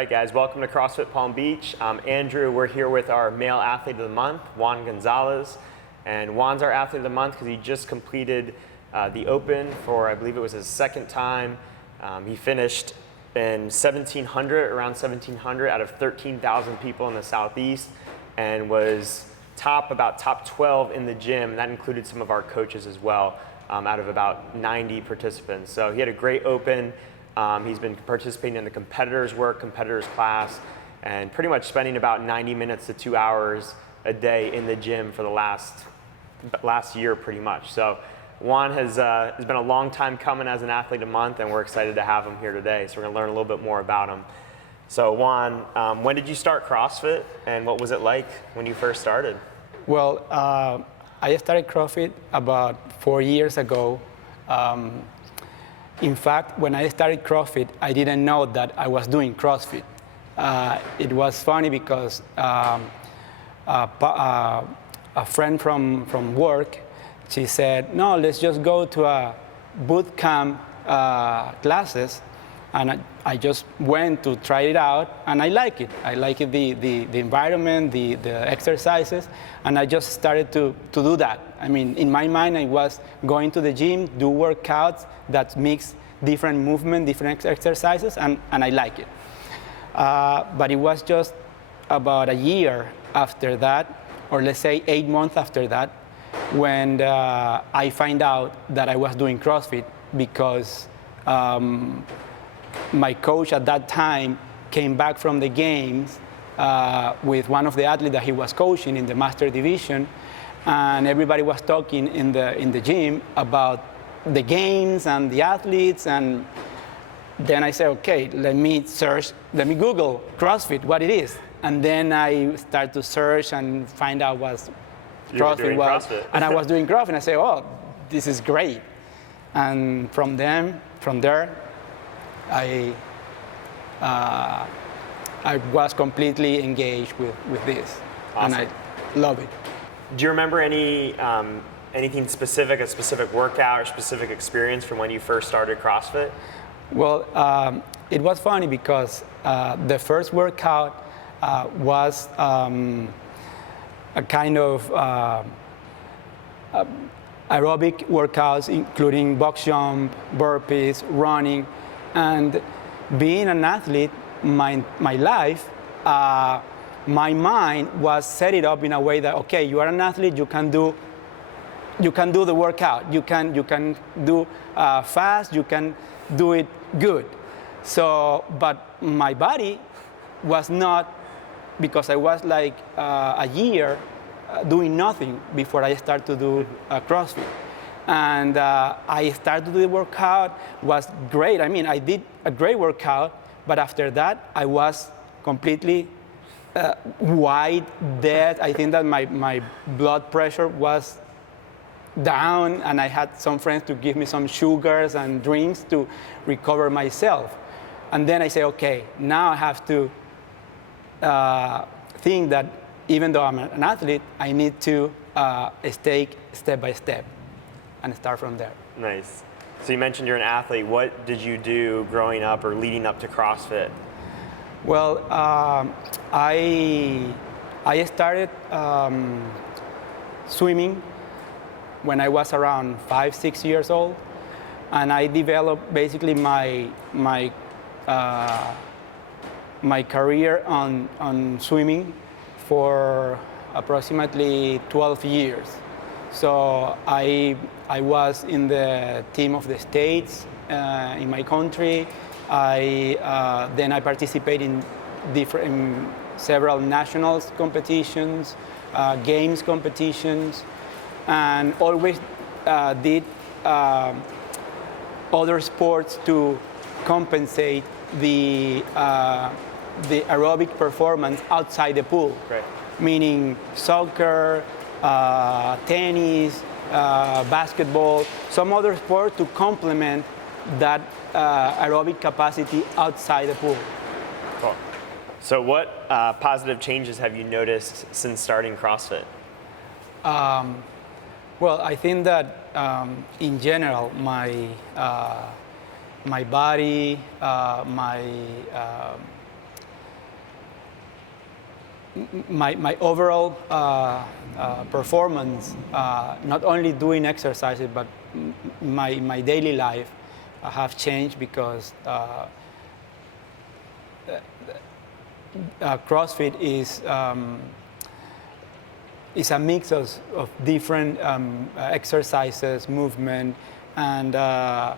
right, guys, welcome to CrossFit Palm Beach. I'm Andrew. We're here with our male athlete of the month, Juan Gonzalez. And Juan's our athlete of the month because he just completed the Open for, I believe it was his second time. He finished in 1,700, around 1,700 out of 13,000 people in the Southeast, and was about top 12 in the gym. That included some of our coaches as well, out of about 90 participants. So he had a great Open. He's been participating in the competitors class, and pretty much spending about 90 minutes to 2 hours a day in the gym for the last year pretty much. So Juan has been a long time coming as an athlete a month, and we're excited to have him here today. So we're gonna learn a little bit more about him. So Juan, when did you start CrossFit, and what was it like when you first started? Well, I started CrossFit about 4 years ago. In fact, when I started CrossFit, I didn't know that I was doing CrossFit. It was funny because a friend from work, she said, no, let's just go to a boot camp classes. And I just went to try it out, and I like it. I like it, the environment, the exercises, and I just started to do that. I mean, in my mind, I was going to the gym, do workouts that mix different movement, different exercises, and I like it. But it was just about a year after that, or let's say 8 months after that, when I find out that I was doing CrossFit because my coach at that time came back from the games with one of the athletes that he was coaching in the master division, and everybody was talking in the gym about the games and the athletes. And then I said, okay, let me Google CrossFit, what it is. And then I start to search and find out what CrossFit was. And I was doing CrossFit, and I said, oh, this is great. And from there, I was completely engaged with this. Awesome. And I love it. Do you remember anything specific, a specific workout or specific experience from when you first started CrossFit? Well, it was funny because the first workout was a kind of aerobic workouts, including box jump, burpees, running. And being an athlete, my life, my mind was set it up in a way that, okay, you are an athlete, you can do the workout, you can do fast, you can do it good. So, but my body was not, because I was like a year doing nothing before I started to do CrossFit. And I started to do the workout, was great. I mean, I did a great workout, but after that, I was completely wide dead. I think that my blood pressure was down, and I had some friends to give me some sugars and drinks to recover myself. And then I say, okay, now I have to think that even though I'm an athlete, I need to take step by step and start from there. Nice. So you mentioned you're an athlete. What did you do growing up or leading up to CrossFit? Well, I started swimming when I was around 5-6 years old, and I developed basically my career on swimming for approximately 12 years. So I was in the team of the States in my country. Then I participated in several nationals competitions, games competitions, and always did other sports to compensate the aerobic performance outside the pool. Right. Meaning soccer, tennis, basketball, some other sport to complement that aerobic capacity outside the pool. Cool. So what positive changes have you noticed since starting CrossFit? Well, I think that in general, my body, my overall performance, not only doing exercises, but my daily life have changed because CrossFit is a mix of different exercises, movement, and I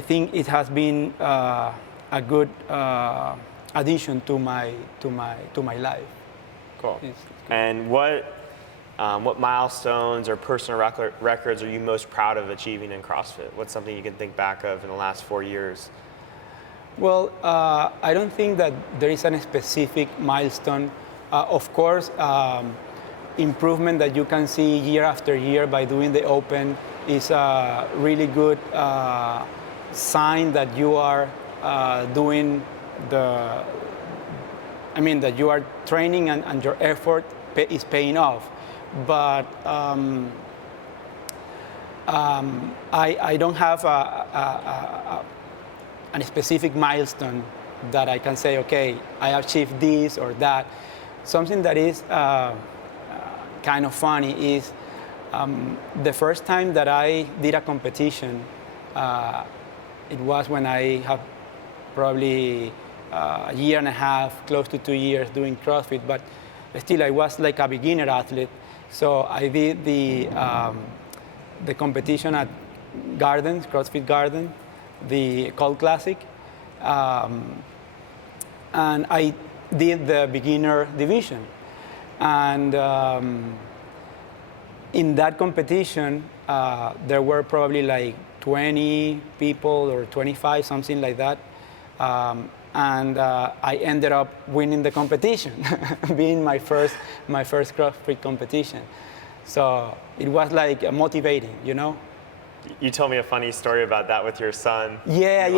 think it has been a good addition to my life. Cool. And what milestones or personal records are you most proud of achieving in CrossFit? What's something you can think back of in the last 4 years? Well, I don't think that there is a specific milestone. Of course, improvement that you can see year after year by doing the open is a really good sign that you are doing that you are training and your effort is paying off. But I don't have a specific milestone that I can say, okay, I achieved this or that. Something that is kind of funny is the first time that I did a competition, it was when I have probably a year and a half, close to 2 years doing CrossFit, but still I was like a beginner athlete. So I did the competition at Gardens, CrossFit Garden, the Cold Classic, and I did the beginner division. And in that competition, there were probably like 20 people or 25, something like that. And I ended up winning the competition, being my first CrossFit competition. So it was like motivating, you know? You told me a funny story about that with your son. Yeah.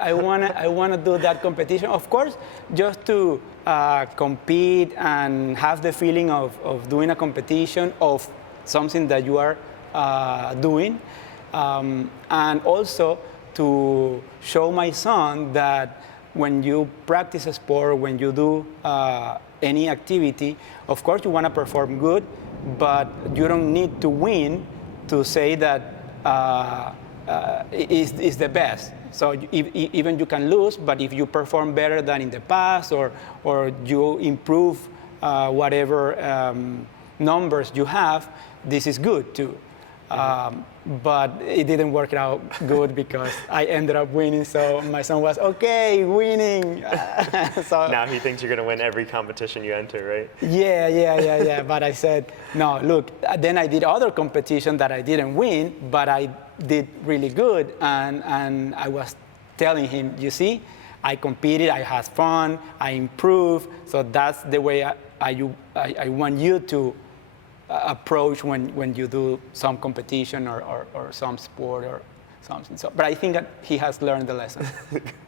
I wanna do that competition. Of course, just to compete and have the feeling of doing a competition of something that you are doing, and also to show my son that when you practice a sport, when you do any activity, of course you wanna perform good, but you don't need to win to say that is the best. So even you can lose, but if you perform better than in the past, or you improve whatever numbers you have, this is good too. But it didn't work out good because I ended up winning. So my son was, okay, winning. So now he thinks you're going to win every competition you enter, right? Yeah. But I said, no, look, then I did other competition that I didn't win, but I did really good. And I was telling him, you see, I competed, I had fun, I improved. So that's the way I want you to approach when you do some competition or some sport or something. So, but I think that he has learned the lesson.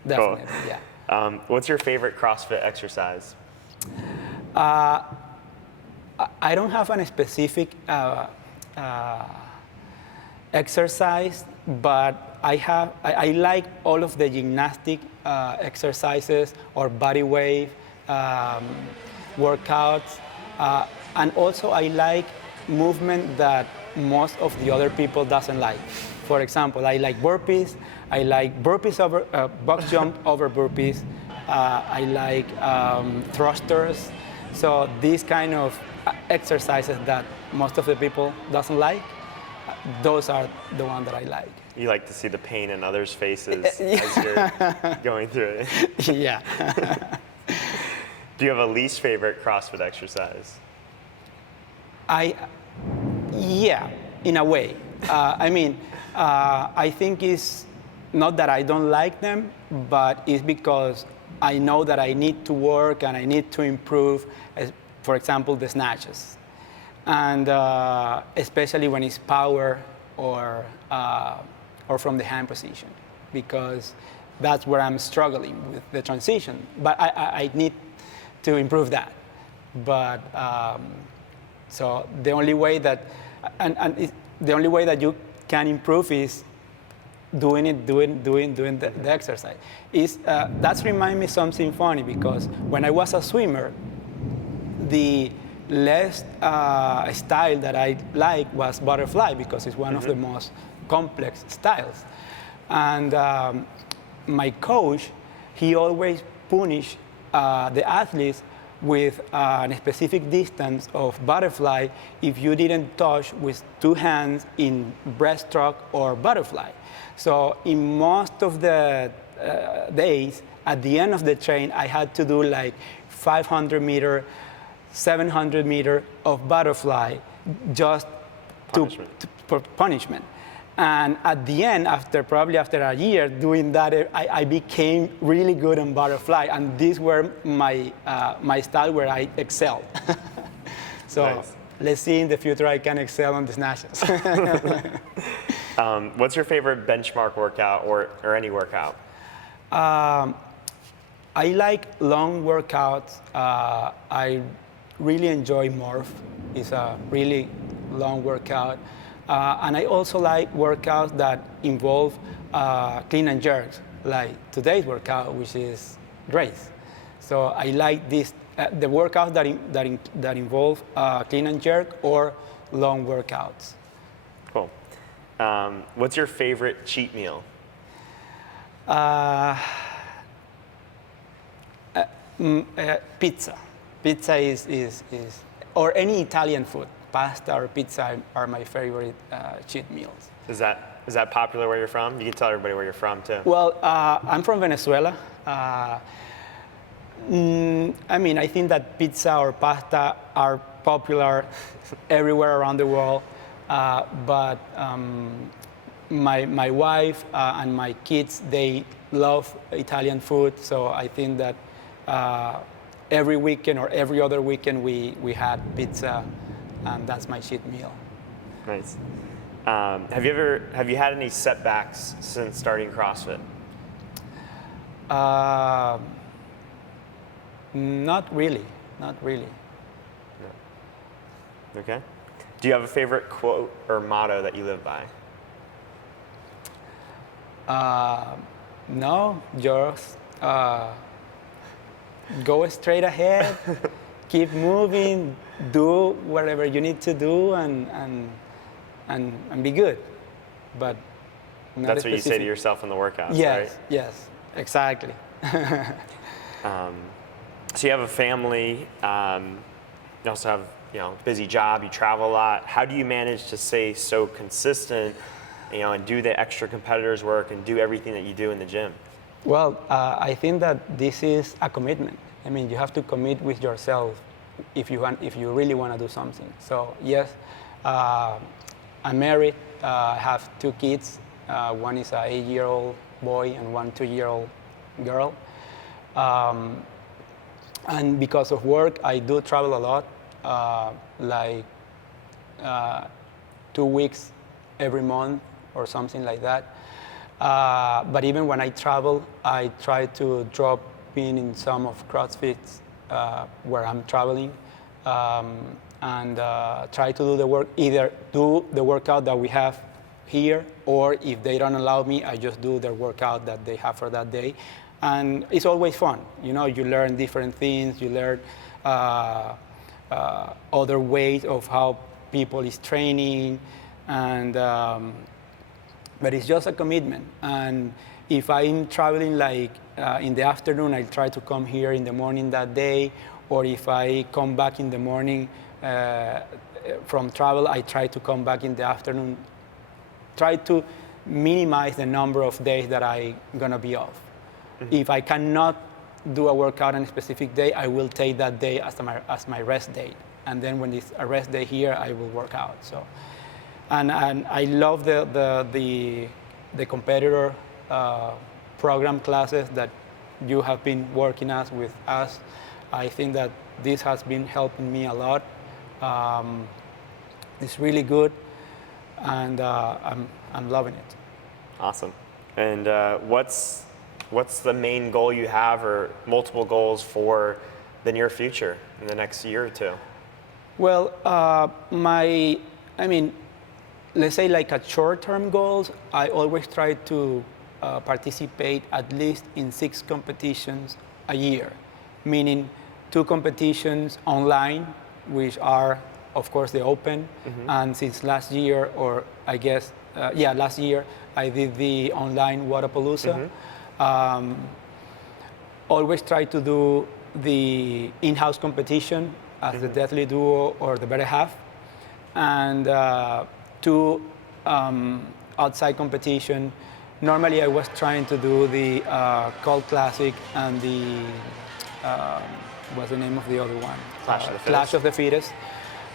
Definitely, Cool. Yeah. What's your favorite CrossFit exercise? I don't have a specific exercise, but I like all of the gymnastic exercises or body weight workouts. And also I like movement that most of the other people doesn't like. For example, I like burpees. I like burpees over box jump over burpees. I like thrusters. So these kind of exercises that most of the people doesn't like, those are the ones that I like. You like to see the pain in others' faces as you're going through it. Yeah. Do you have a least favorite CrossFit exercise? Yeah, in a way. I think it's not that I don't like them, but it's because I know that I need to work and I need to improve, for example, the snatches. And especially when it's power or from the hand position, because that's where I'm struggling with the transition. But I need to improve that. But so the only way that the only way that you can improve is doing the exercise. That's remind me something funny, because when I was a swimmer, the less style that I like was butterfly, because it's one of the most complex styles. And my coach, he always punished the athletes with a specific distance of butterfly if you didn't touch with two hands in breaststroke or butterfly. So in most of the days, at the end of the train, I had to do like 500 meter, 700 meter of butterfly, just for punishment. And at the end, probably after a year doing that, I became really good on butterfly, and these were my style where I excelled. So nice. Let's see in the future I can excel on these nationals. What's your favorite benchmark workout or any workout? I like long workouts. I really enjoy Morph. It's a really long workout. And I also like workouts that involve clean and jerks, like today's workout, which is race. So I like the workouts that involve clean and jerk or long workouts. Cool. What's your favorite cheat meal? Pizza. Pizza is or any Italian food. Pasta or pizza are my favorite cheat meals. Is that popular where you're from? You can tell everybody where you're from too. Well, I'm from Venezuela. I mean, I think that pizza or pasta are popular everywhere around the world. But my wife and my kids, they love Italian food. So I think that every weekend or every other weekend we had pizza. And that's my cheat meal. Nice. Have you had any setbacks since starting CrossFit? Not really. No. Okay. Do you have a favorite quote or motto that you live by? No, just go straight ahead. Keep moving, do whatever you need to do, and be good. But not that's what you say to yourself in the workouts, yes, right? Yes, exactly. So you have a family. You also have a busy job. You travel a lot. How do you manage to stay so consistent, and do the extra competitors work and do everything that you do in the gym? Well, I think that this is a commitment. I mean, you have to commit with yourself if you really want to do something. So yes, I'm married. I have two kids. One is an 8-year-old boy and one 2-year-old girl. And because of work, I do travel a lot, like 2 weeks every month or something like that. But even when I travel, I try to drop in some of CrossFit's where I'm traveling, and try to do the work, either do the workout that we have here, or if they don't allow me, I just do their workout that they have for that day. And it's always fun. You learn different things, you learn other ways of how people is training, and but it's just a commitment. And if I'm traveling like in the afternoon, I try to come here in the morning that day, or if I come back in the morning from travel, I try to come back in the afternoon. Try to minimize the number of days that I'm gonna be off. Mm-hmm. If I cannot do a workout on a specific day, I will take that day as my rest day. And then when it's a rest day here, I will work out. So, and I love the competitor program classes that you have been working with us. I think that this has been helping me a lot. It's really good, and I'm loving it. Awesome. And what's the main goal you have, or multiple goals for the near future in the next year or two? Well, let's say like at short-term goals, I always try to participate at least in 6 competitions a year, meaning 2 competitions online, which are, of course, the Open, and since last year, or I guess, last year, I did the online Wodapalooza. Always try to do the in-house competition as the Deathly Duo or the Better Half, and 2 outside competition. Normally, I was trying to do the Cult Classic and the what's the name of the other one? Clash of the Fittest.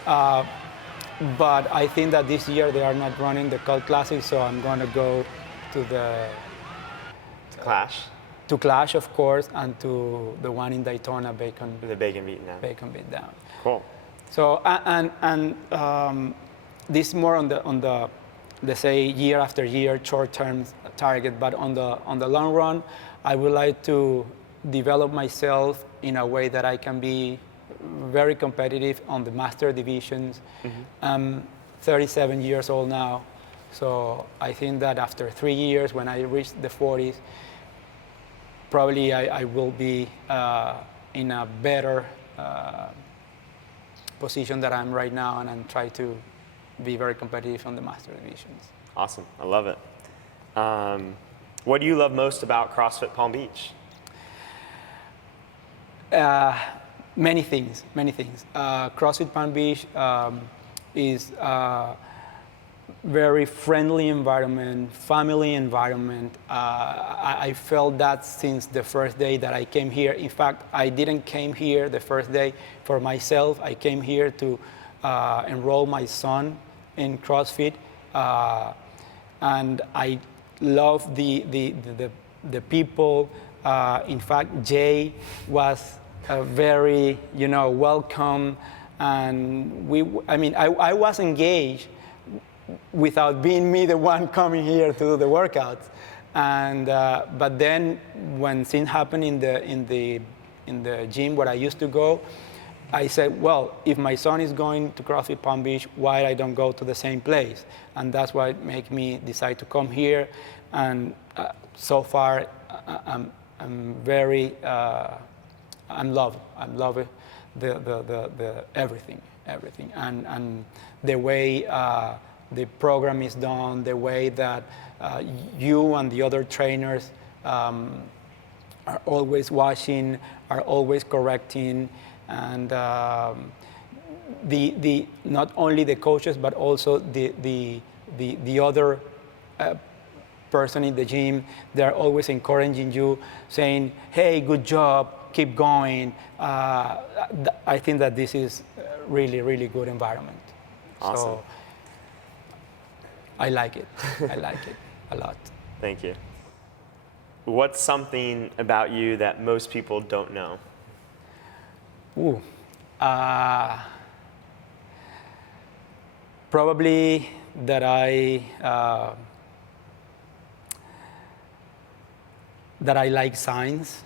But I think that this year they are not running the Cult Classic, so I'm going to go to the Clash. To Clash, of course, and to the one in Daytona, The Bacon Beatdown. Bacon Beatdown. Cool. So this is more on the let's say year after year short-term target, but on the long run, I would like to develop myself in a way that I can be very competitive on the master divisions. I'm 37 years old now, so I think that after 3 years, when I reach the 40s, probably I will be in a better position that I'm right now, and I'm trying to be very competitive on the master divisions. Awesome, I love it. What do you love most about CrossFit Palm Beach? Many things. CrossFit Palm Beach is a very friendly environment, family environment. I felt that since the first day that I came here. In fact, I didn't came here the first day for myself. I came here to enroll my son in CrossFit, and I love the people. In fact, Jay was very, welcome, and I was engaged without being me the one coming here to do the workouts, and but then when things happened in the gym where I used to go, I said, well, if my son is going to CrossFit Palm Beach, why I don't go to the same place? And that's what made me decide to come here. And so far, I'm very, I'm loving the everything, and the way the program is done, the way that you and the other trainers are always watching, are always correcting, and the not only the coaches but also the other person in the gym, they're always encouraging you, saying, "Hey, good job, keep going." I think that this is really, really good environment. Awesome. So I like it. I like it a lot. Thank you. What's something about you that most people don't know? Probably that I like science,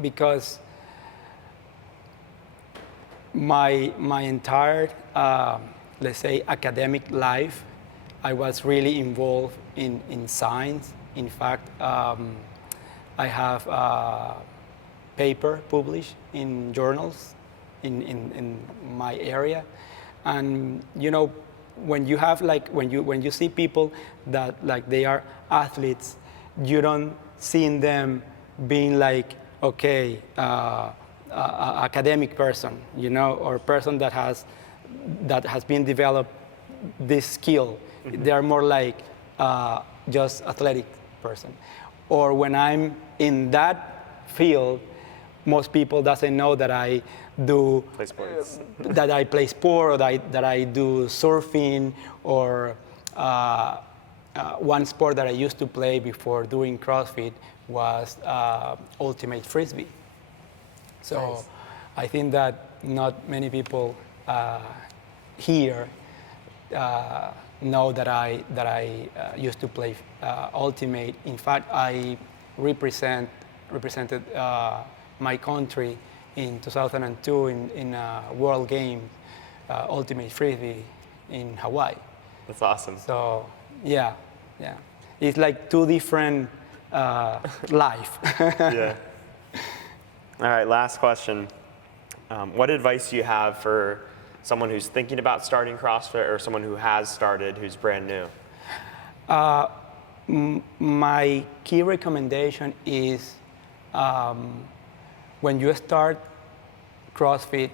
because my entire let's say academic life, I was really involved in science. In fact, I have a paper published in journals in my area, and when you have when you see people that they are athletes, you don't see in them being academic person, or person that has been developed this skill. Mm-hmm. They are more like just athletic person. Or when I'm in that field, most people doesn't know that I do play sports. That I play sport, or that I do surfing, or one sport that I used to play before doing CrossFit was ultimate frisbee. So nice. I think that not many people here know that I used to play ultimate. In fact, I represented my country in 2002 in a World Game ultimate frisbee in Hawaii. That's awesome. So yeah, it's like two different life. Yeah. All right, last question. What advice do you have for someone who's thinking about starting CrossFit or someone who has started who's brand new? My key recommendation is when you start CrossFit,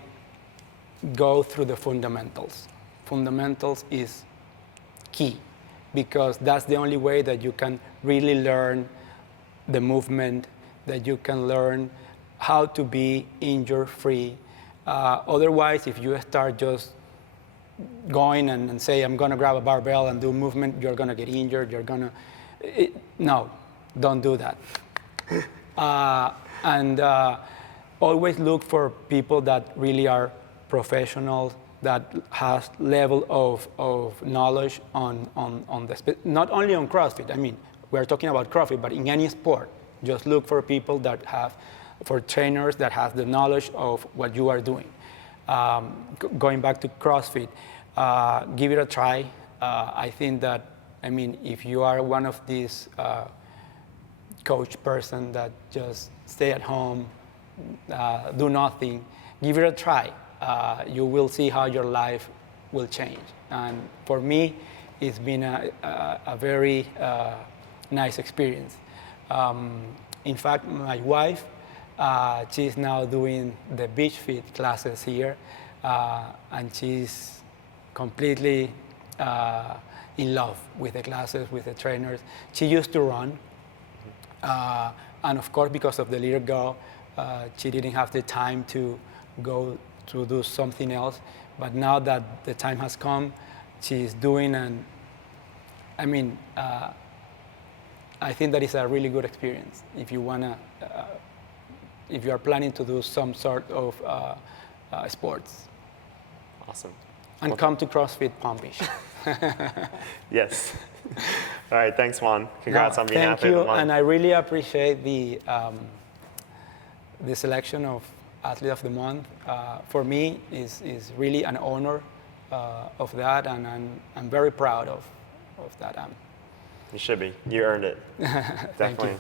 go through the fundamentals. Fundamentals is key because that's the only way that you can really learn the movement, that you can learn how to be injury-free. Otherwise, if you start just going and say, I'm going to grab a barbell and do movement, you're going to get injured, no, don't do that. And always look for people that really are professionals, that has level of knowledge on not only on CrossFit. I mean, we're talking about CrossFit, but in any sport, just look for people that for trainers that have the knowledge of what you are doing. Going back to CrossFit, give it a try. I think that, I mean, if you are one of these coach person that just stay at home, do nothing, give it a try. You will see how your life will change. And for me, it's been a very nice experience. In fact, my wife, she's now doing the beach fit classes here, and she's completely in love with the classes, with the trainers. She used to run, and of course, because of the little girl, she didn't have the time to go to do something else. But now that the time has come, she's doing, and I mean, I think that is a really good experience if you wanna, if you are planning to do some sort of sports. Awesome. And come to CrossFit Palm Beach. Yes. All right, thanks, Juan. Congrats on being Athlete of the Month. Thank you, and I really appreciate the selection of Athlete of the Month. For me, is really an honor of that, and I'm very proud of that. You should be. You earned it. Definitely. Thank you.